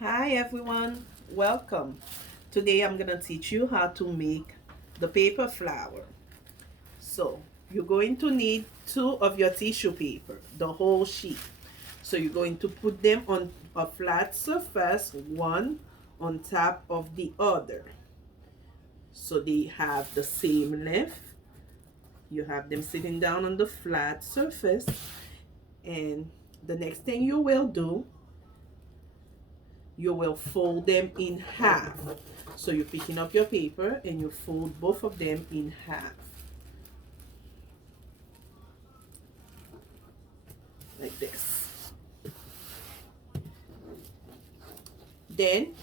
Hi everyone, welcome. Today I'm going to teach you how to make the paper flower. So you're going to need two of your tissue paper, the whole sheet. So you're going to put them on a flat surface, one on top of the other. So they have the same length. You have them sitting down on the flat surface. And the next thing you will do, you will fold them in half. So you're picking up your paper and you fold both of them in half. Like this. Then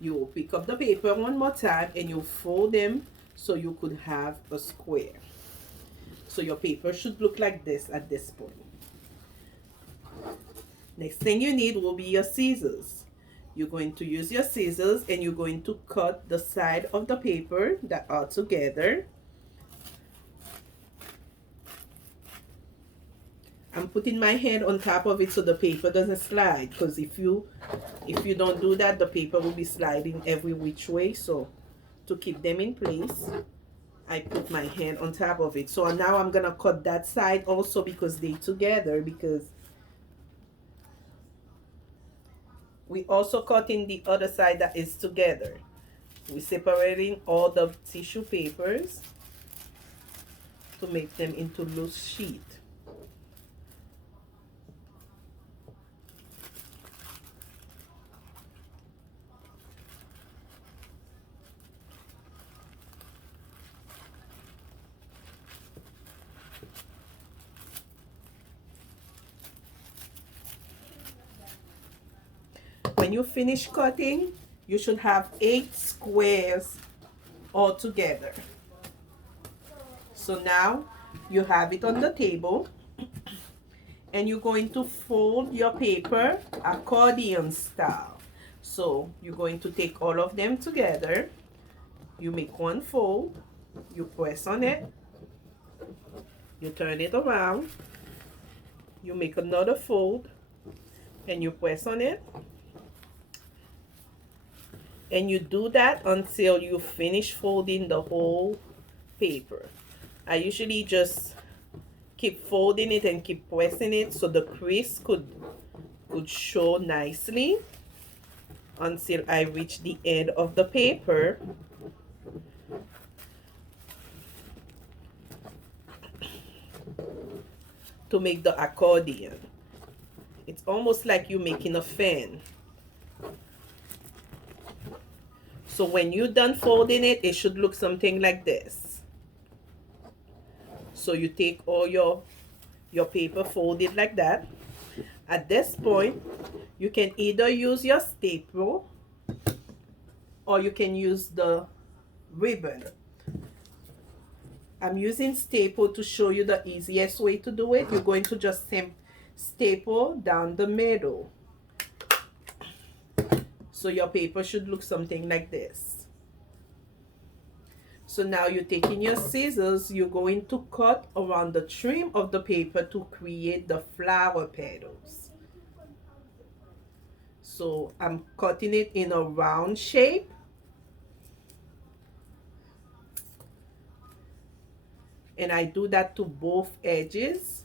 you will pick up the paper one more time and you fold them so you could have a square. So your paper should look like this at this point. Next thing you need will be your scissors. You're going to use your scissors and you're going to cut the side of the paper that are together. I'm putting my hand on top of it so the paper doesn't slide, because if you don't do that, the paper will be sliding every which way. So to keep them in place, I put my hand on top of it. So now I'm gonna cut that side also because they together, because we also cutting the other side that is together. We're separating all the tissue papers to make them into loose sheet. When you finish cutting, you should have 8 squares all together. So now you have it on the table and you're going to fold your paper accordion style. So you're going to take all of them together. You make one fold, you press on it, you turn it around, you make another fold, and you press on it. And you do that until you finish folding the whole paper. I usually just keep folding it and keep pressing it so the crease could show nicely until I reach the end of the paper. To make the accordion, it's almost like you're making a fan. So when you're done folding it, it should look something like this. So you take all your paper folded like that. At this point, you can either use your staple or you can use the ribbon. I'm using staple to show you the easiest way to do it. You're going to just staple down the middle. So your paper should look something like this. So now you're taking your scissors, you're going to cut around the trim of the paper to create the flower petals. So I'm cutting it in a round shape. And I do that to both edges.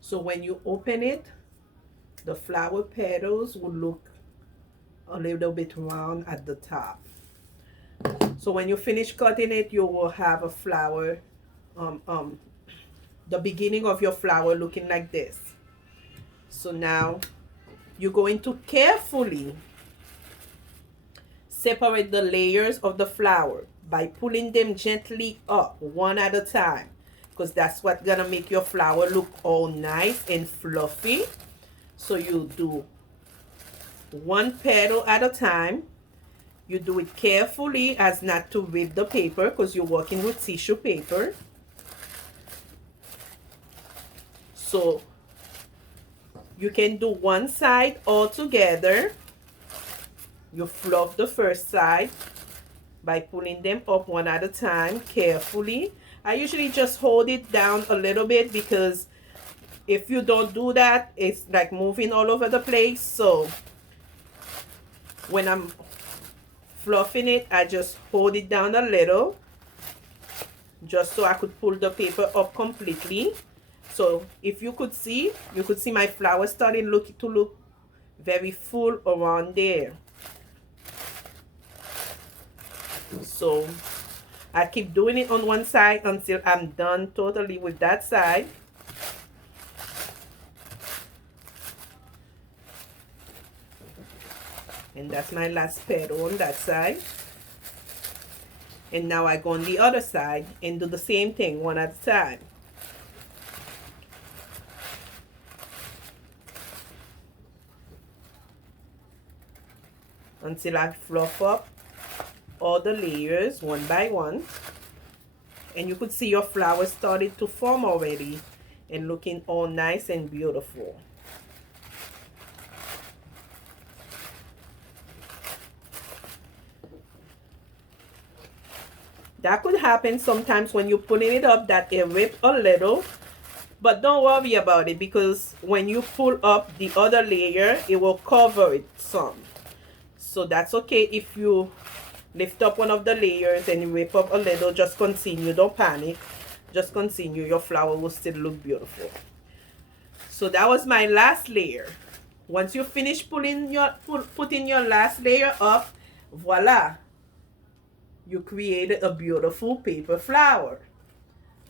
So when you open it, the flower petals will look a little bit round at the top. So when you finish cutting it, you will have a flower, the beginning of your flower looking like this. So now you're going to carefully separate the layers of the flower by pulling them gently up one at a time, because that's what's gonna make your flower look all nice and fluffy. So you do one petal at a time. You do it carefully as not to rip the paper, because you're working with tissue paper. So you can do one side all together. You fluff the first side by pulling them up one at a time carefully. I usually just hold it down a little bit because If you don't do that, it's like moving all over the place. So when I'm fluffing it, I just hold it down a little, just so I could pull the paper up completely. So if you could see my flower starting to look very full around there. So I keep doing it on one side until I'm done totally with that side. And that's my last petal on that side. And now I go on the other side and do the same thing one at a time. Until I fluff up all the layers one by one. And you could see your flowers started to form already and looking all nice and beautiful. That could happen sometimes when you're pulling it up, that it rip a little. But don't worry about it, because when you pull up the other layer, it will cover it some. So that's okay if you lift up one of the layers and you rip up a little. Just continue, don't panic. Just continue, your flower will still look beautiful. So that was my last layer. Once you finish putting your last layer up, voila, you created a beautiful paper flower.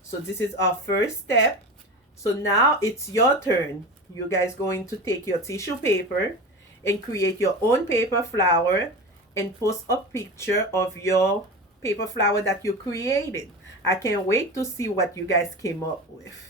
So this is our first step. So now it's your turn. You guys going to take your tissue paper and create your own paper flower and post a picture of your paper flower that you created. I can't wait to see what you guys came up with.